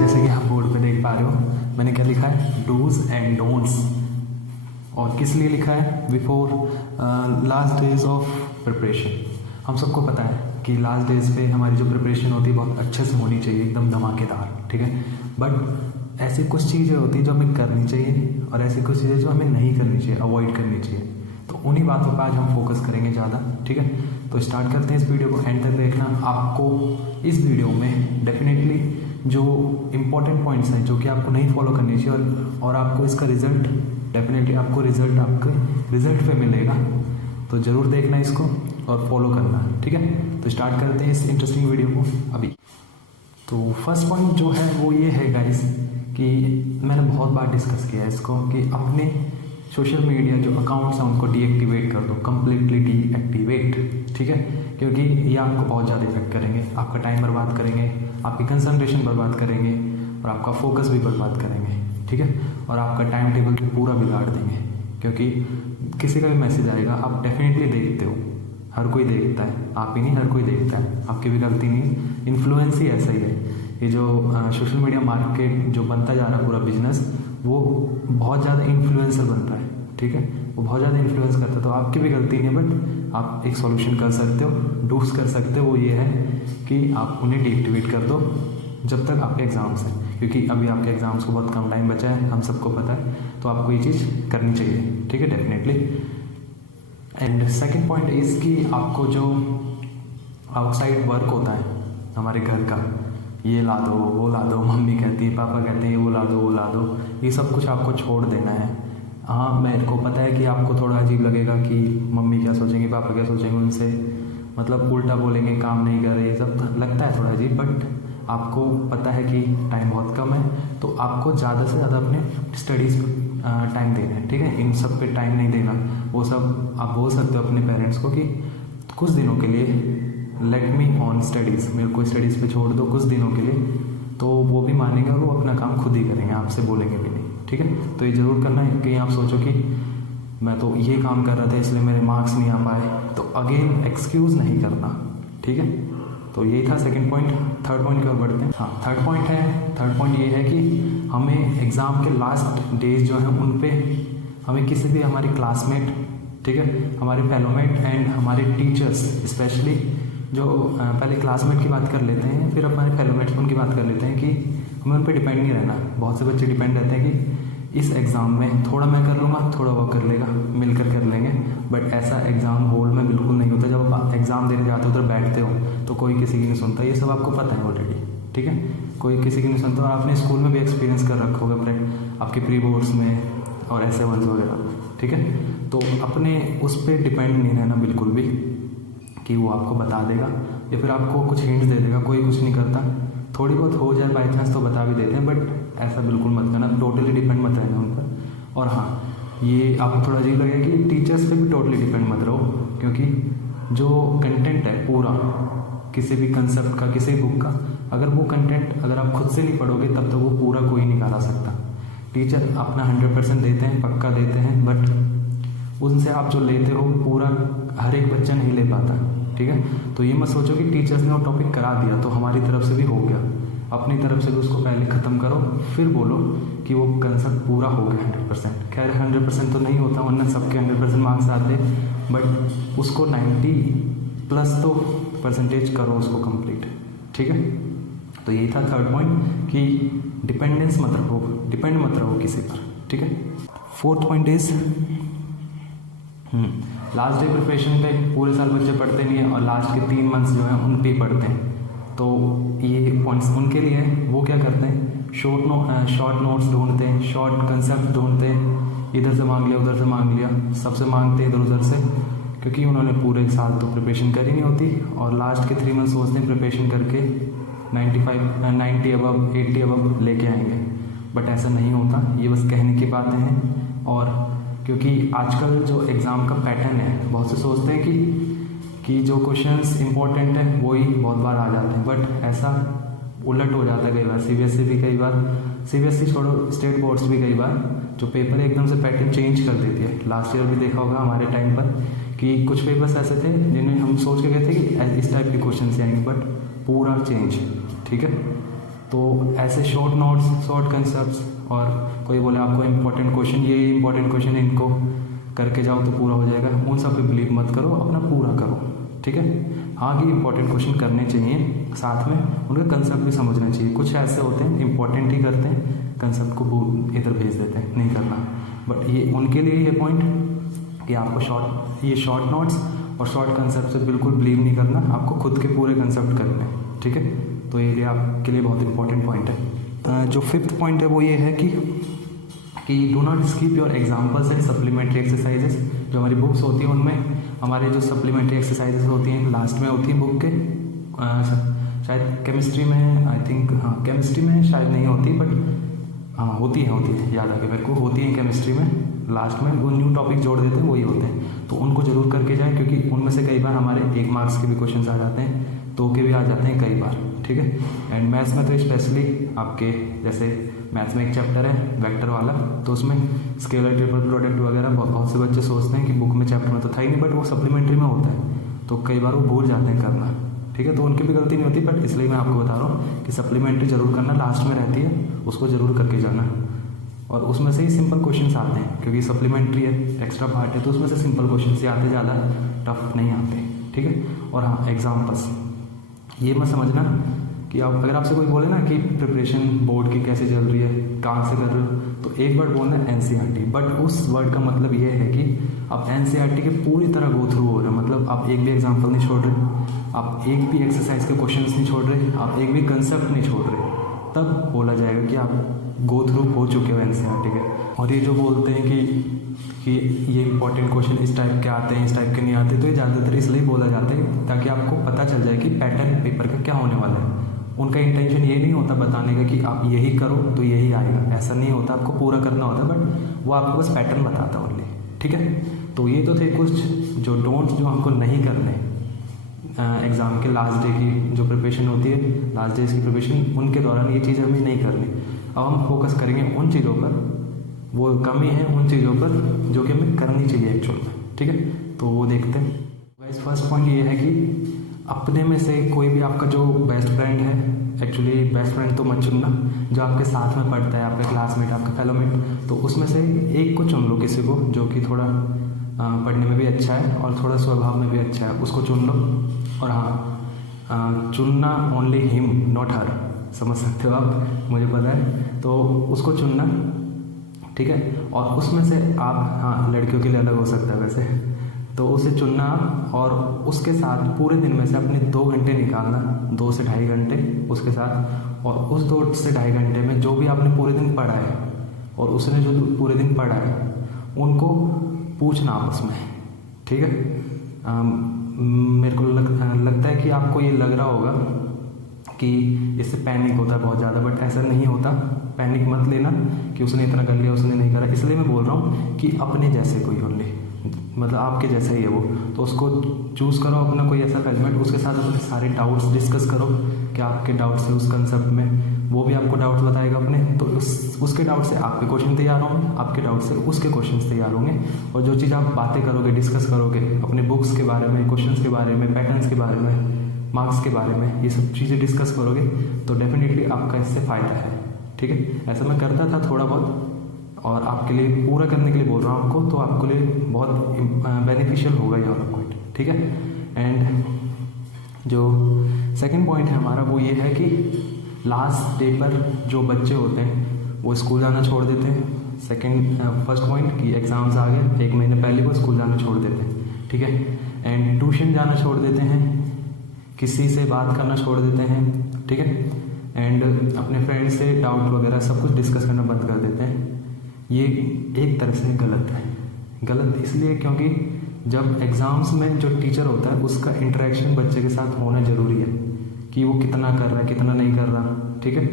जैसे कि आप बोर्ड पे देख पा रहे हो, मैंने क्या लिखा है, डूज एंड डोंट्स। और किस लिए लिखा है, before last days of preparation. हम सबको पता है कि लास्ट डेज पे हमारी जो प्रिपरेशन होती है बहुत अच्छे से होनी चाहिए, एकदम धमाकेदार, ठीक है। बट ऐसी कुछ चीज़ें होती हैं जो हमें करनी चाहिए और ऐसी कुछ चीज़ें जो हमें नहीं करनी चाहिए, अवॉइड करनी चाहिए। तो उन्हीं बातों पर आज हम फोकस करेंगे ज़्यादा, ठीक है। तो स्टार्ट करते हैं इस वीडियो को, एंड तक देखना। आपको इस वीडियो में डेफिनेटली जो इम्पोर्टेंट पॉइंट्स हैं जो कि आपको नहीं फॉलो करनी चाहिए और आपको इसका रिजल्ट डेफिनेटली आपको रिजल्ट आपके रिजल्ट पे मिलेगा। तो ज़रूर देखना इसको और फॉलो करना, ठीक है। तो स्टार्ट करते हैं इस इंटरेस्टिंग वीडियो को अभी। तो फर्स्ट पॉइंट जो है वो ये है गाइस कि मैंने बहुत बार डिस्कस किया है इसको कि अपने सोशल मीडिया जो अकाउंट्स हैं उनको डीएक्टिवेट कर दो, कम्प्लीटली डीएक्टिवेट, ठीक है। क्योंकि ये आपको बहुत ज़्यादा इफेक्ट करेंगे, आपका टाइम बर्बाद करेंगे, आपकी कंसंट्रेशन बर्बाद करेंगे और आपका फोकस भी बर्बाद करेंगे, ठीक है। और आपका टाइम टेबल भी पूरा बिगाड़ देंगे, क्योंकि किसी का भी मैसेज आएगा आप डेफिनेटली देखते हो, हर कोई देखता है, आप ही नहीं हर कोई देखता है, आपकी भी गलती नहीं, इन्फ्लुएंस ही ऐसा ही है। ये जो सोशल मीडिया मार्केट जो बनता जा रहा है पूरा बिजनेस, वो बहुत ज़्यादा इन्फ्लुएंसर बन रहा है, ठीक है। वो बहुत ज़्यादा इन्फ्लुएंस करता है, तो आपकी भी गलती नहीं है, बट आप एक सॉल्यूशन कर सकते हो, डूज कर सकते हो। वो ये है कि आप उन्हें डीएक्टिवेट कर दो जब तक आपके एग्ज़ाम्स हैं, क्योंकि अभी आपके एग्ज़ाम्स को बहुत कम टाइम बचा है, हम सबको पता है। तो आपको ये चीज़ करनी चाहिए, ठीक है, definitely. And second point is कि आपको जो आउटसाइड वर्क होता है हमारे घर का, ये ला दो वो ला दो, मम्मी कहती है, पापा कहते हैं ये वो ला दो वो ला दो, ये सब कुछ आपको छोड़ देना है। हाँ, मेरे को पता है कि आपको थोड़ा अजीब लगेगा कि मम्मी क्या सोचेंगे, पापा क्या सोचेंगे, उनसे मतलब उल्टा बोलेंगे, काम नहीं कर रहे, ये सब लगता है थोड़ा अजीब। बट आपको पता है कि टाइम बहुत कम है, तो आपको ज़्यादा से ज़्यादा अपने स्टडीज़ टाइम देना है, ठीक है। इन सब पे टाइम नहीं देना। वो सब आप बोल सकते हो अपने पेरेंट्स को कि कुछ दिनों के लिए लेट मी ऑन स्टडीज़, मेरे को स्टडीज़ पे छोड़ दो कुछ दिनों के लिए, तो वो भी मानेंगे और वो अपना काम खुद ही करेंगे, आपसे बोलेंगे भी नहीं, ठीक है। तो ये ज़रूर करना है। कहीं आप सोचो कि मैं तो ये काम कर रहा था इसलिए मेरे मार्क्स नहीं आ पाए, तो अगेन एक्सक्यूज़ नहीं करना, ठीक है। तो यही था सेकंड पॉइंट। थर्ड पॉइंट की ओर बढ़ते हैं। हाँ, थर्ड पॉइंट ये है कि हमें एग्ज़ाम के लास्ट डेज जो हैं उन पे हमें किसी भी हमारे क्लासमेट, ठीक है, हमारे फेलोमेट एंड हमारे टीचर्स, स्पेशली जो पहले क्लासमेट की बात कर लेते हैं, फिर हमारे फेलोमेट्स उनकी बात कर लेते हैं कि हमें उन पर डिपेंड नहीं रहना। बहुत से बच्चे डिपेंड रहते हैं कि इस एग्ज़ाम में थोड़ा मैं कर लूँगा, थोड़ा वो कर लेगा, मिलकर कर लेंगे। बट ऐसा एग्ज़ाम हॉल में बिल्कुल नहीं होता। जब आप एग्ज़ाम देने जाते हो उधर बैठते हो तो कोई किसी की नहीं सुनता, ये सब आपको पता है ऑलरेडी, ठीक है। कोई किसी की नहीं सुनता, और आपने स्कूल में भी एक्सपीरियंस कर रखा होगा अपने आपके प्री बोर्ड्स में और ऐसे वंस वगैरह, ठीक है। तो अपने उस पर डिपेंड नहीं रहना बिल्कुल भी कि वो आपको बता देगा या फिर आपको कुछ हिंट्स दे देगा, कोई कुछ नहीं करता। थोड़ी बहुत हो जाए बाई चांस तो बता भी देते हैं, बट ऐसा बिल्कुल मत करना, टोटली डिपेंड मत रहना उन पर। और हाँ, ये आपको थोड़ा अजीब लगेगा कि टीचर्स पे भी टोटली डिपेंड मत रहो, क्योंकि जो कंटेंट है पूरा किसी भी कंसेप्ट का, किसी बुक का, अगर वो कंटेंट अगर आप खुद से नहीं पढ़ोगे तब तो वो पूरा कोई नहीं निकाला सकता। टीचर अपना 100% देते हैं, पक्का देते हैं, बट उनसे आप जो लेते हो पूरा हर एक बच्चा नहीं ले पाता, ठीक है। तो ये मत सोचो कि टीचर्स ने वो टॉपिक करा दिया तो हमारी तरफ से भी हो गया। अपनी तरफ से भी उसको पहले ख़त्म करो, फिर बोलो कि वो कंसेप्ट पूरा हो गया 100%। खैर 100% तो नहीं होता, वरना सबके 100% मार्क्स आते, बट उसको 90+ तो परसेंटेज करो उसको कंप्लीट, ठीक है। तो यही था थर्ड पॉइंट कि डिपेंड मत रहो किसी पर, ठीक है। Fourth point is last day preparation पे पूरे साल बच्चे पढ़ते नहीं है और लास्ट के 3 मंथ्स जो हैं उन पे पढ़ते हैं। तो ये पॉइंट्स उनके लिए हैं। वो क्या करते हैं, शॉर्ट नोट्स ढूंढते हैं, शॉर्ट कंसेप्ट ढूंढते हैं, इधर से मांग लिया उधर से मांग लिया, सबसे मांगते हैं इधर उधर से, क्योंकि उन्होंने पूरे साल तो प्रिपरेशन करी नहीं होती और लास्ट के 3 मंथ्स सोचते हैं प्रिपरेशन करके 90 अबव 80 अबव लेके आएंगे। बट ऐसा नहीं होता, ये बस कहने की बातें हैं। और क्योंकि आजकल जो एग्ज़ाम का पैटर्न है, बहुत से सोचते हैं कि जो क्वेश्चंस इंपॉर्टेंट है वही बहुत बार आ जाते हैं, बट ऐसा उलट हो जाता है कई बार। सीबीएसई भी कई बार, सीबीएसई छोड़ो, स्टेट बोर्ड्स भी कई बार जो पेपर एकदम से पैटर्न चेंज कर देती है। लास्ट ईयर भी देखा होगा हमारे टाइम पर कि कुछ पेपर्स ऐसे थे जिन्हें हम सोच के गए थे कि इस टाइप के क्वेश्चन से आएंगे, बट पूरा चेंज, ठीक है। तो ऐसे शॉर्ट नोट्स, शॉर्ट कंसेप्ट्स, और कोई बोले आपको इम्पोर्टेंट क्वेश्चन, ये इम्पोर्टेंट क्वेश्चन इनको करके जाओ तो पूरा हो जाएगा, उन सब पे बिलीव मत करो, अपना पूरा करो, ठीक है। हाँ कि इंपॉर्टेंट क्वेश्चन करने चाहिए, साथ में उनका कंसेप्ट भी समझना चाहिए। कुछ ऐसे होते हैं इंपॉर्टेंट ही करते हैं, कंसेप्ट को इधर भेज देते हैं, नहीं करना। बट ये उनके लिए ये पॉइंट कि आपको ये शॉर्ट नोट्स और शॉर्ट कंसेप्ट से बिल्कुल बिलीव नहीं करना, आपको खुद के पूरे कंसेप्ट करने हैं, ठीक है। तो ये लिए आपके लिए बहुत इंपॉर्टेंट पॉइंट है। जो 5th पॉइंट है वो ये है कि do not skip your examples and supplementary exercises. जो हमारी बुक्स होती हैं उनमें हमारे जो सप्लीमेंट्री एक्सरसाइजेस होती हैं लास्ट में होती हैं बुक के, शायद केमिस्ट्री में, आई थिंक, हाँ केमिस्ट्री में शायद नहीं होती, बट हाँ होती है, याद आ गया मेरे को, होती है केमिस्ट्री में। लास्ट में वो न्यू टॉपिक जोड़ देते हैं, वही होते हैं, तो उनको जरूर करके जाएं, क्योंकि उनमें से कई बार हमारे 1 मार्क्स के भी क्वेश्चन आ जाते हैं, 2 के भी आ जाते हैं कई बार, ठीक है। एंड मैथ्स में तो स्पेशली आपके जैसे मैथ्स में एक चैप्टर है वेक्टर वाला, तो उसमें स्केलर ट्रिपल प्रोडक्ट वगैरह बहुत से बच्चे सोचते हैं कि बुक में चैप्टर में तो था ही नहीं, बट वो सप्लीमेंट्री में होता है, तो कई बार वो भूल जाते हैं करना, ठीक है। तो उनकी भी गलती नहीं होती, बट इसलिए मैं आपको बता रहा हूँ कि सप्लीमेंट्री जरूर करना, लास्ट में रहती है, उसको जरूर करके जाना। और उसमें से ही सिंपल क्वेश्चंस आते हैं, क्योंकि सप्लीमेंट्री है, एक्स्ट्रा पार्ट है, तो उसमें से सिंपल क्वेश्चंस ही आते, ज़्यादा टफ नहीं आते, ठीक है। और हाँ एग्जाम्पल्स, ये मत समझना कि आप, अगर आपसे कोई बोले ना कि प्रिपरेशन बोर्ड की कैसे चल रही है, कहाँ से कर रहे हो, तो एक वर्ड बोलना है NCERT, बट उस वर्ड का मतलब ये है कि आप NCERT के पूरी तरह गो थ्रू हो रहे हैं, मतलब आप एक भी एग्जाम्पल नहीं छोड़ रहे, आप एक भी एक्सरसाइज के क्वेश्चंस नहीं छोड़ रहे, आप एक भी कंसेप्ट नहीं छोड़ रहे, तब बोला जाएगा कि आप गो थ्रू हो चुके हो NCERT के। और ये जो बोलते हैं कि ये इंपॉर्टेंट क्वेश्चन इस टाइप के आते हैं, इस टाइप के नहीं आते, तो ये ज़्यादातर इसलिए बोला जाता है ताकि आपको पता चल जाए कि पैटर्न पेपर का क्या होने वाला है। उनका इंटेंशन ये नहीं होता बताने का कि आप यही करो तो यही आएगा, ऐसा नहीं होता, आपको पूरा करना होता, बट वो आपको बस पैटर्न बताता है ओनली, ठीक है। तो ये तो थे कुछ जो डोंट्स जो हमको नहीं करने एग्ज़ाम के लास्ट डे की जो प्रिपरेशन होती है, लास्ट डेज की प्रिपरेशन, उनके दौरान ये चीज़ें हमें नहीं करनी। अब हम फोकस करेंगे उन चीज़ों पर, वो कमी है उन चीज़ों पर जो कि हमें करनी चाहिए एक्चुअल में, ठीक है। तो वो देखते हैं। गाइस फर्स्ट पॉइंट ये है कि अपने में से कोई भी आपका जो बेस्ट फ्रेंड है, एक्चुअली बेस्ट फ्रेंड तो मत चुनना, जो आपके साथ में पढ़ता है, आपका क्लासमेट, आपका फेलोमेट, तो उसमें से एक को चुन लो, किसी को जो कि थोड़ा पढ़ने में भी अच्छा है और थोड़ा स्वभाव में भी अच्छा है, उसको चुन लो। और हाँ चुनना ओनली हिम नॉट हर, समझ सकते हो आप, मुझे पता है, तो उसको चुनना, ठीक है। और उसमें से आप, हाँ लड़कियों के लिए अलग हो सकता है वैसे, तो उसे चुनना और उसके साथ पूरे दिन में से अपने 2 घंटे निकालना, 2 से ढाई घंटे उसके साथ, और उस 2 से ढाई घंटे में जो भी आपने पूरे दिन पढ़ा है और उसने जो पूरे दिन पढ़ा है उनको पूछना आपस में, ठीक है। मेरे को लगता है कि आपको ये लग रहा होगा कि इससे पैनिक होता है बहुत ज़्यादा, बट ऐसा नहीं होता। पैनिक मत लेना कि उसने इतना कर लिया, उसने नहीं करा, इसलिए मैं बोल रहा हूँ कि अपने जैसे कोई ओनली, मतलब आपके जैसा ही है वो, तो उसको चूज़ करो अपना कोई ऐसा फेलमेट, उसके साथ अपने सारे डाउट्स डिस्कस करो कि आपके डाउट्स है उस कंसेप्ट में, वो भी आपको डाउट्स बताएगा अपने, तो उसके डाउट से आपके क्वेश्चन तैयार होंगे, आपके डाउट से उसके क्वेश्चन तैयार होंगे। और जो चीज़ आप बातें करोगे, डिस्कस करोगे अपने बुक्स के बारे में, क्वेश्चन के बारे में, पैटर्न्स के बारे में, मार्क्स के बारे में, ये सब चीज़ें डिस्कस करोगे तो डेफिनेटली आपका इससे फ़ायदा है, ठीक है। ऐसा मैं करता था थोड़ा बहुत, और आपके लिए पूरा करने के लिए बोल रहा हूँ आपको, तो आपके लिए बहुत बेनिफिशियल होगा ये वाला पॉइंट, ठीक है। एंड जो सेकंड पॉइंट है हमारा वो ये है कि लास्ट डे पर जो बच्चे होते हैं वो स्कूल जाना छोड़ देते हैं। फर्स्ट पॉइंट कि एग्ज़ाम्स आ गए, 1 महीने पहले वो स्कूल जाना छोड़ देते हैं, ठीक है। एंड ट्यूशन जाना छोड़ देते हैं, किसी से बात करना छोड़ देते हैं, ठीक है। एंड अपने फ्रेंड से डाउट वगैरह सब कुछ डिस्कस करना बंद कर देते हैं। ये एक तरह से गलत है। गलत इसलिए क्योंकि जब एग्ज़ाम्स में जो टीचर होता है उसका इंटरेक्शन बच्चे के साथ होना ज़रूरी है, कि वो कितना कर रहा है कितना नहीं कर रहा, ठीक है।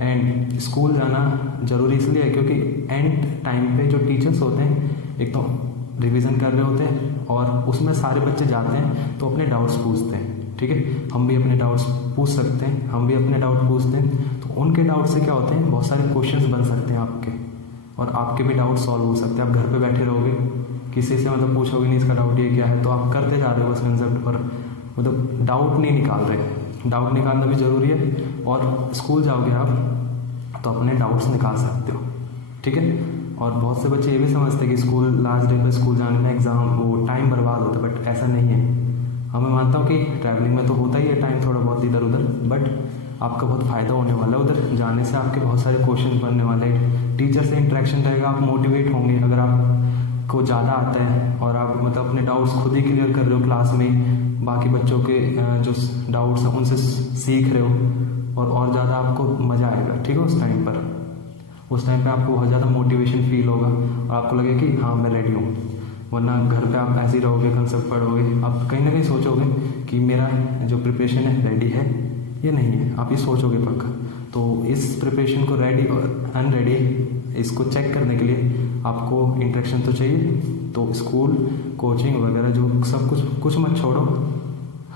एंड स्कूल जाना ज़रूरी इसलिए है क्योंकि एंड टाइम पे जो टीचर्स होते हैं एक तो रिवीजन कर रहे होते हैं और उसमें सारे बच्चे जाते हैं तो अपने डाउट्स पूछते हैं, ठीक है। हम भी अपने डाउट्स पूछ सकते हैं, हम भी अपने डाउट पूछते हैं, तो उनके डाउट से क्या होते हैं, बहुत सारे क्वेश्चंस बन सकते हैं आपके, और आपके भी डाउट सॉल्व हो सकते हैं। आप घर पे बैठे रहोगे, किसी से मतलब पूछोगे नहीं इसका डाउट ये क्या है, तो आप करते जा रहे हो बस कंसेप्ट पर, मतलब डाउट नहीं निकाल रहे, डाउट निकालना भी ज़रूरी है, और स्कूल जाओगे आप तो अपने डाउट्स निकाल सकते हो, ठीक है। और बहुत से बच्चे ये भी समझते हैं कि स्कूल लास्ट डे पे स्कूल जाने में एग्ज़ाम वो टाइम बर्बाद होता है, बट ऐसा नहीं है। हाँ, मैं मानता हूँ कि ट्रैवलिंग में तो होता ही है टाइम थोड़ा बहुत इधर उधर, बट आपका बहुत फ़ायदा होने वाला है। उधर जाने से आपके बहुत सारे क्वेश्चन बनने वाले हैं, टीचर से इंटरेक्शन रहेगा, आप मोटिवेट होंगे। अगर आपको ज़्यादा आता है और आप मतलब अपने डाउट्स खुद ही क्लियर कर रहे हो क्लास में, बाकी बच्चों के जो डाउट्स हैं उनसे सीख रहे हो, और ज़्यादा आपको मज़ा आएगा, ठीक है। उस टाइम पे आपको बहुत ज़्यादा मोटिवेशन फील होगा और आपको लगेगा कि हाँ मैं रेडी हूँ। वरना घर पे आप ऐसे ही रहोगे, कंसेप्ट पढ़ोगे, आप कहीं ना कहीं सोचोगे कि मेरा जो प्रिपरेशन है रेडी है या नहीं है, आप ये सोचोगे पक्का। तो इस प्रिपरेशन को रेडी और अनरेडी इसको चेक करने के लिए आपको इंटरेक्शन तो चाहिए। तो स्कूल, कोचिंग वगैरह जो सब कुछ मत छोड़ो,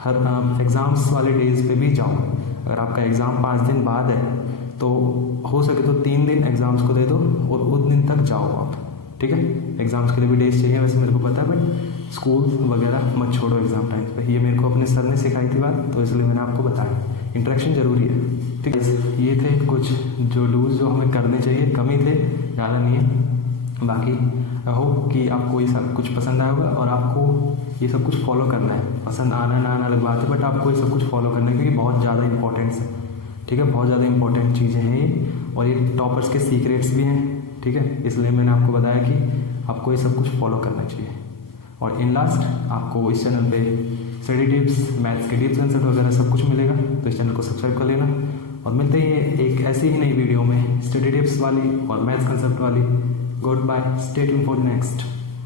हर एग्ज़ाम्स वाले डेज पे भी जाओ। अगर आपका एग्ज़ाम 5 दिन बाद है तो हो सके तो 3 दिन एग्ज़ाम्स को दे दो और उस दिन तक जाओ आप, ठीक है। एग्ज़ाम्स के लिए भी डेज चाहिए वैसे मेरे को पता है, बट स्कूल वगैरह मत छोड़ो एग्ज़ाम टाइम पे। ये मेरे को अपने सर ने सिखाई थी बात, तो इसलिए मैंने आपको बताया इंटरेक्शन ज़रूरी है, ठीक है। ये थे कुछ जो डूज जो हमें करने चाहिए, कम ही थे, ज़्यादा नहीं है। बाकी आई होप कि आपको ये सब कुछ पसंद आया होगा और आपको ये सब कुछ फॉलो करना है। पसंद आना ना आना अलग बात है, बट आपको ये सब कुछ फॉलो करना है क्योंकि बहुत ज़्यादा इंपॉर्टेंस है, ठीक है। बहुत ज़्यादा इंपॉर्टेंट चीज़ें हैं ये, और ये टॉपर्स के सीक्रेट्स भी हैं, ठीक है। इसलिए मैंने आपको बताया कि आपको ये सब कुछ फॉलो करना चाहिए। और इन लास्ट आपको इस चैनल पे स्टडी टिप्स, मैथ्स के टिप्स आंसर वगैरह सब कुछ मिलेगा, तो इस चैनल को सब्सक्राइब कर लेना। और मिलते हैं एक ऐसी ही नई वीडियो में स्टडी टिप्स वाली और मैथ्स कंसेप्ट वाली। Good bye, stay tuned for next.